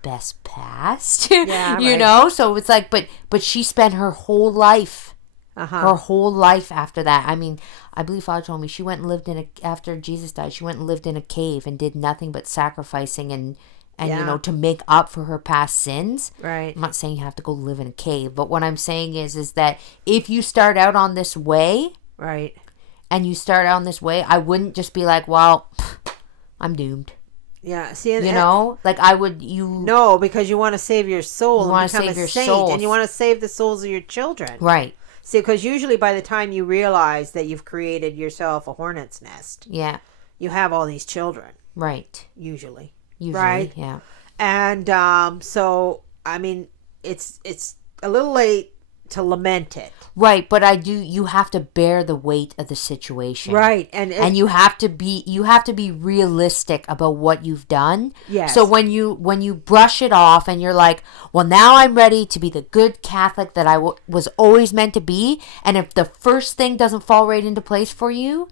best past, so it's like, but she spent her whole life, after that. I mean, I believe Father told me she went and lived after Jesus died, she went and lived in a cave and did nothing but sacrificing and to make up for her past sins. Right. I'm not saying you have to go live in a cave, but what I'm saying is that if you start out on this way, right, and you start out on this way, I wouldn't just be like, well, I'm doomed. Yeah, see, like I would. No, because you want to save your soul. You want to save your soul, and you want to save the souls of your children. Right. See, because usually by the time you realize that you've created yourself a hornet's nest, you have all these children. Right. Usually, right? Yeah. And so I mean, it's a little late to lament it. Right, but you have to bear the weight of the situation. Right. And you have to be realistic about what you've done. Yes. So when you brush it off and you're like, well, now I'm ready to be the good Catholic that I was always meant to be, and if the first thing doesn't fall right into place for you,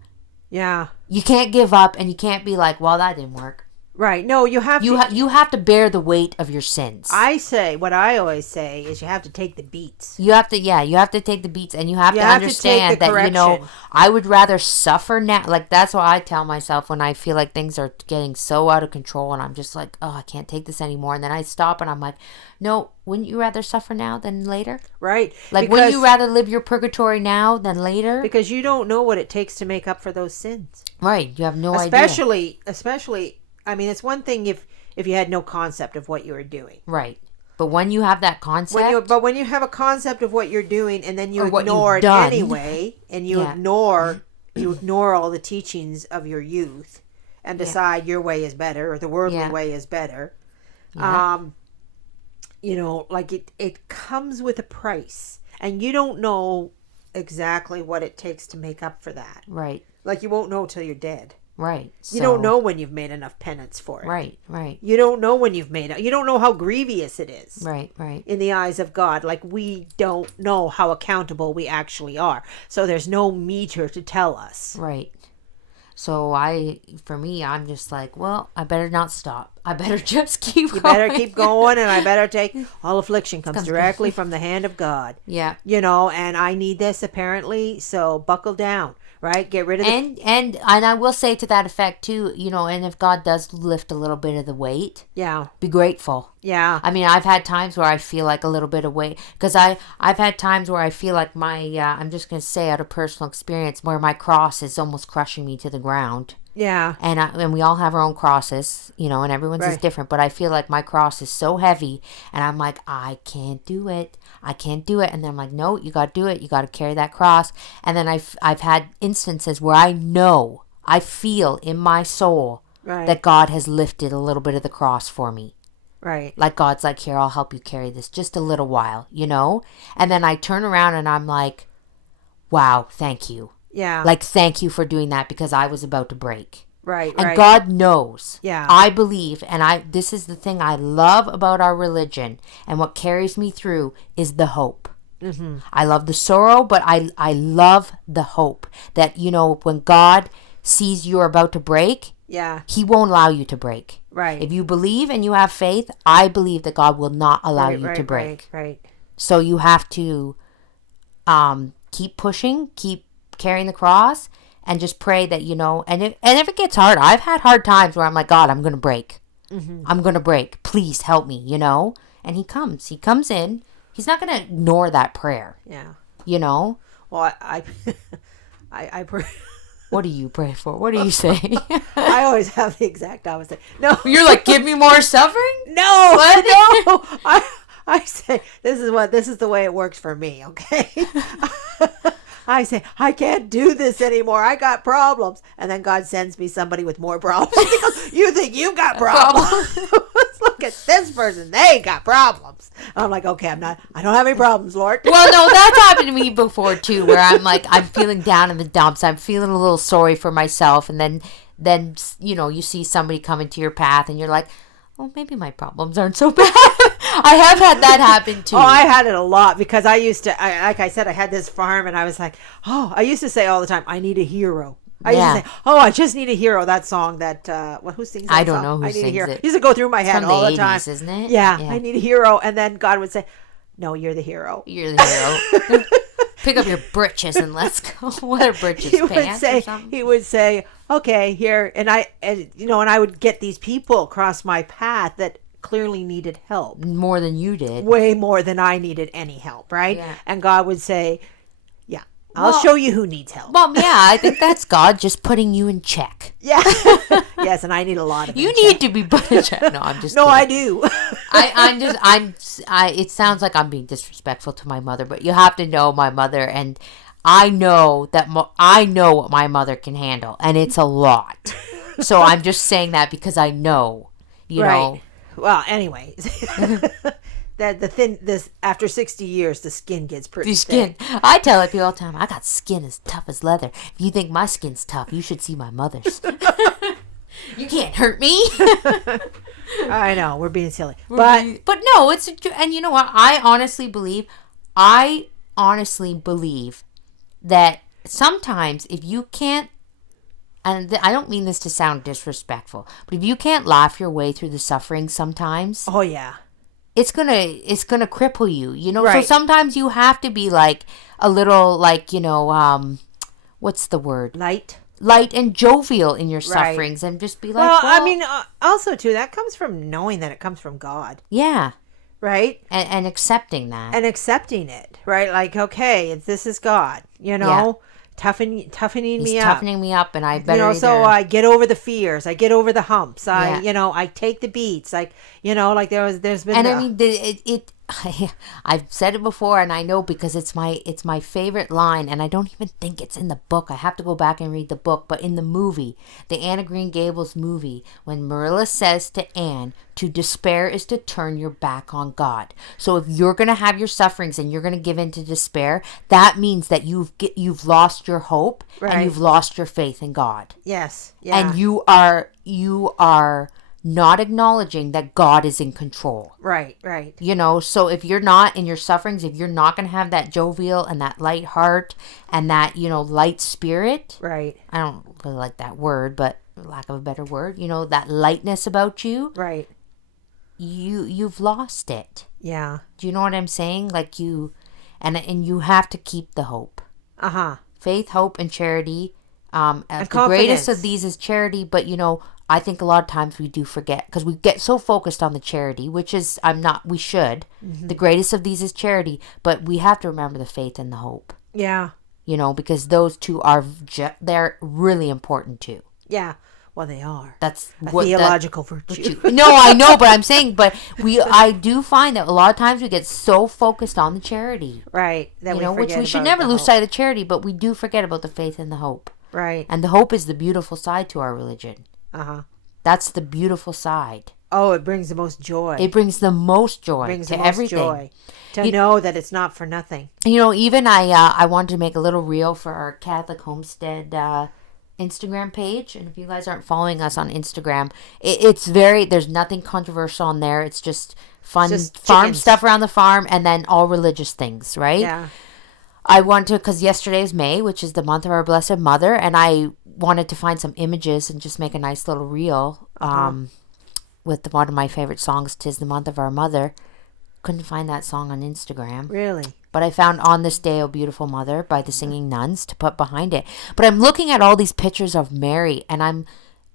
you can't give up and you can't be like, well, that didn't work. Right. No, you have to. You have to bear the weight of your sins. What I always say is you have to take the beats. You have to take the beats, and you have to understand that, I would rather suffer now. Like, that's what I tell myself when I feel like things are getting so out of control and I'm just like, oh, I can't take this anymore. And then I stop and I'm like, no, wouldn't you rather suffer now than later? Right. Like, wouldn't you rather live your purgatory now than later? Because you don't know what it takes to make up for those sins. Right. You have no idea. Especially, I mean, it's one thing if you had no concept of what you were doing. Right. But when you have that concept... When you have a concept of what you're doing and then you ignore it anyway, and you ignore all the teachings of your youth and decide your way is better or the worldly way is better, it comes with a price. And you don't know exactly what it takes to make up for that. Right. Like, you won't know till you're dead. Right. You don't know when you've made enough penance for it. Right. You don't know when you don't know how grievous it is. Right. In the eyes of God. Like, we don't know how accountable we actually are. So there's no meter to tell us. Right. So for me, I'm just like, well, I better not stop. I better just keep going. You better keep going, and I better take all affliction comes directly from the hand of God. Yeah. And I need this apparently, so buckle down. Right? Get rid of and I will say to that effect too, and if God does lift a little bit of the weight, be grateful. Yeah. I mean, I've had times where I feel like a little bit of weight, because I've had times where I feel like my I'm just going to say out of personal experience, where my cross is almost crushing me to the ground. Yeah. And we all have our own crosses, and everyone's is different, but I feel like my cross is so heavy, and I'm like, I can't do it. And then I'm like, no, you got to do it. You got to carry that cross. And then I've had instances where I feel in my soul that God has lifted a little bit of the cross for me. Right. Like, God's like, here, I'll help you carry this just a little while, And then I turn around and I'm like, wow, thank you. Yeah. Like, thank you for doing that, because I was about to break. Right. And God knows. Yeah. I believe, and this is the thing I love about our religion, and what carries me through is the hope. Mm-hmm. I love the sorrow, but I love the hope that, when God sees you're about to break, He won't allow you to break. Right. If you believe and you have faith, I believe that God will not allow you to break. Right. So you have to keep pushing, keep carrying the cross, and just pray that, and if it gets hard, I've had hard times where I'm like, God, I'm going to break. Mm-hmm. I'm going to break. Please help me, And He comes in. He's not going to ignore that prayer. Yeah. Well, I pray. What do you pray for? What do you say? I always have the exact opposite. No. You're like, give me more suffering? No. What? No. I say, this is the way it works for me, okay? I say, I can't do this anymore. I got problems. And then God sends me somebody with more problems. He goes, you think you got problems? Look at this person. They got problems. I'm like, okay, I don't have any problems, Lord. Well, no, that's happened to me before too, where I'm like, I'm feeling down in the dumps. I'm feeling a little sorry for myself. And then you see somebody come into your path and you're like, oh, maybe my problems aren't so bad. I have had that happen too. Oh, I had it a lot, because I used to, like I said, I had this farm, and I was like, I used to say all the time, I need a hero. I used to say, I just need a hero. That song that, who sings that I don't song? know who sings it. it. Used to go through my head all the time. Isn't it? Yeah, I need a hero. And then God would say, no, you're the hero. You're the hero. Pick up your britches and let's go. What are britches? He would say, okay, here. And I would get these people across my path that clearly needed help. More than you did. Way more than I needed any help, right? Yeah. And God would say, I'll show you who needs help. Well, yeah, I think that's God just putting you in check. Yeah. Yes, and I need a lot of it. You need to be put in check. No, I'm just No, kidding. I do. It sounds like I'm being disrespectful to my mother, but you have to know my mother, and I know that I know what my mother can handle, and it's a lot. So I'm just saying that because I know, you know. Well, anyways. After 60 years, the skin gets pretty thick. I tell it people all the time, I got skin as tough as leather. If you think my skin's tough, you should see my mother's. You can't hurt me. I know, we're being silly. But no, it's, and you know what? I honestly believe that sometimes if you can't and I don't mean this to sound disrespectful, but if you can't laugh your way through the suffering sometimes, Oh yeah. it's gonna cripple you, you know. So Right. sometimes you have to be like a little like, you know, what's the word? Light and jovial in your sufferings, and just be like, well, I mean, also too, that comes from knowing that it comes from God, yeah, right? and accepting that. And accepting it, right? Like, okay, this is God, you know, Yeah. toughening He's me up. toughening me up, and I better You know, so either- I get over the fears, I get over the humps, Yeah. I take the beats, like, you know, like there's been, and I mean, I've said it before, and I know because it's my favorite line, and I don't even think it's in the book. I have to go back and read the book, but in the movie, the Anne of Green Gables movie, when Marilla says to Anne, to despair is to turn your back on God. So if you're going to have your sufferings and you're going to give in to despair, that means that you've lost your hope, Right. and you've lost your faith in God. yes, yeah, And you are not acknowledging that God is in control. right, You know, so if you're not in your sufferings, if you're not going to have that jovial and that light heart and that, you know, light spirit, right, I don't really like that word, but lack of a better word, you know, that lightness about you, right, you've lost it. yeah, Do you know what I'm saying? Like and you have to keep the hope. Faith, hope, and charity. The greatest of these is charity, but you know, I think a lot of times we do forget because we get so focused on the charity, which is we should. Mm-hmm. The greatest of these is charity, but we have to remember the faith and the hope. yeah, You know, because those two are they're really important too. yeah. Well, they are. That's A theological virtue. No, I know, but I'm saying, I do find that a lot of times we get so focused on the charity, Right. That you we know, which forget we should about never the lose hope. sight of charity, but we do forget about the faith and the hope. Right. And the hope is the beautiful side to our religion. That's the beautiful side. Oh, it brings the most joy. It brings the most joy brings to the most everything. joy to know that it's not for nothing. You know, even I wanted to make a little reel for our Catholic Homestead Instagram page, and if you guys aren't following us on Instagram, there's nothing controversial on there. It's just fun farm chickens. stuff around the farm, and then all religious things, right? Yeah. I want to, because yesterday is May, which is the month of our Blessed Mother, and I wanted to find some images and just make a nice little reel with one of my favorite songs, "'Tis the Month of Our Mother." Couldn't find that song on Instagram. Really? But I found "On This Day, O Beautiful Mother" by the Singing Nuns to put behind it. But I'm looking at all these pictures of Mary, and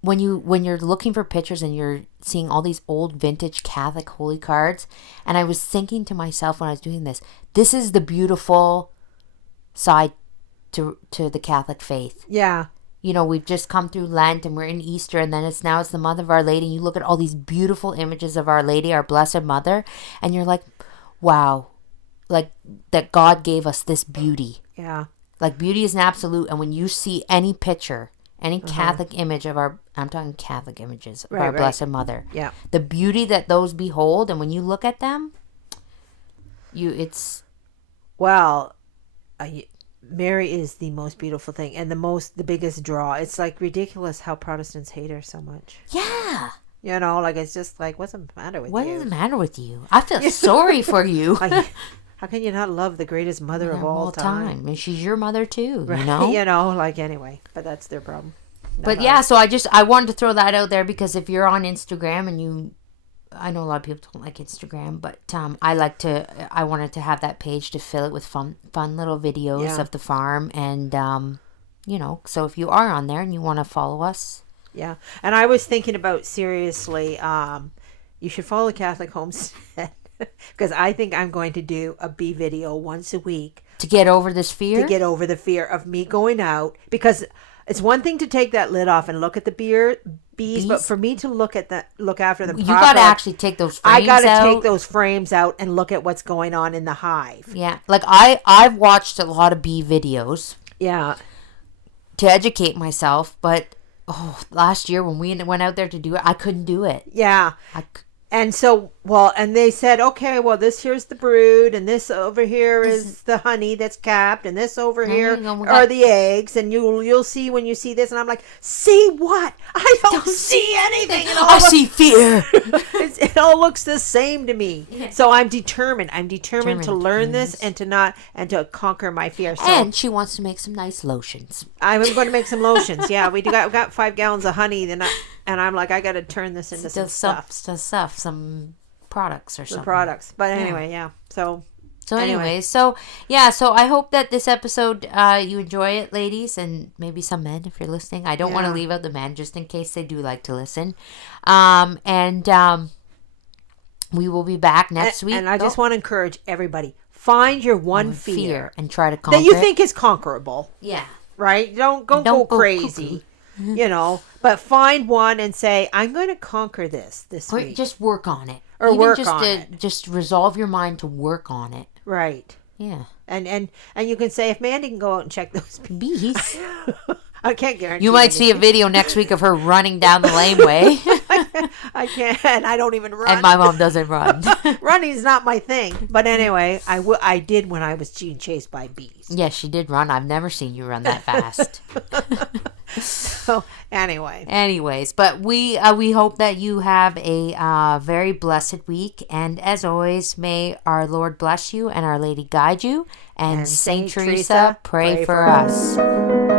when you're looking for pictures and you're seeing all these old vintage Catholic holy cards, and I was thinking to myself when I was doing this is the beautiful side to the Catholic faith. Yeah. You know, we've just come through Lent and we're in Easter, and then it's the month of Our Lady, and you look at all these beautiful images of Our Lady, our Blessed Mother, and you're like, wow, like that God gave us this beauty. Yeah. Like beauty is an absolute, and when you see any picture, any Catholic image of I'm talking Catholic images of our Blessed Mother. Yeah. The beauty that those behold, and when you look at them, Well, Mary is the most beautiful thing and the biggest draw. It's like ridiculous how Protestants hate her so much. yeah. You know, like it's just like, what's the matter with What you? is the matter with you? I feel sorry for you. Like, how can you not love the greatest mother of all time? And she's your mother too, Right. you know? You know, like anyway, but that's their problem. But yeah, so I wanted to throw that out there because if you're on Instagram and I know a lot of people don't like Instagram, but I wanted to have that page to fill it with fun little videos of the farm, and you know, so if you are on there and you want to follow us. Yeah. And I was thinking about seriously, you should follow Catholic Homestead because I think I'm going to do a bee video once a week To get over this fear? to get over the fear of me going out, because it's one thing to take that lid off and look at the bees, but for me to look after them, you got to actually take those frames out. I got to take those frames out and look at what's going on in the hive. Yeah, like I've watched a lot of bee videos. Yeah. To educate myself, but last year when we went out there to do it, I couldn't do it. Yeah. And so Well, and they said, okay, well, this here's the brood, and this over here is the honey that's capped, and this over here are the eggs, and you'll see when you see this. And I'm like, see what? I don't see anything. I see fear. It all looks the same to me. Yeah. So I'm determined. I'm determined to learn this and to conquer my fear. So, and she wants to make some nice lotions. I'm going to make some lotions. Yeah, we got 5 gallons of honey, and I'm like, I got to turn this into some stuff. Some products or something. The products. But anyway, yeah. So anyways, so I hope that this episode you enjoy it, ladies, and maybe some men if you're listening. I don't want to leave out the men just in case they do like to listen. We will be back next week. And I just want to encourage everybody, find your one fear and try to conquer that you think is conquerable. Yeah. Right? Don't go crazy. But find one and say, I'm going to conquer this week. Just work on it. Or even work on it. Just resolve your mind to work on it. Right. Yeah. And you can say, if Mandy can go out and check those bees. I can't guarantee. You might see a video next week of her running down the laneway. I can't. I don't even run. And my mom doesn't run. Running's not my thing. But anyway, I did when I was being chased by bees. Yes, she did run. I've never seen you run that fast. So anyways, but we hope that you have a very blessed week, and as always, may our Lord bless you and Our Lady guide you, and Saint Teresa pray for us.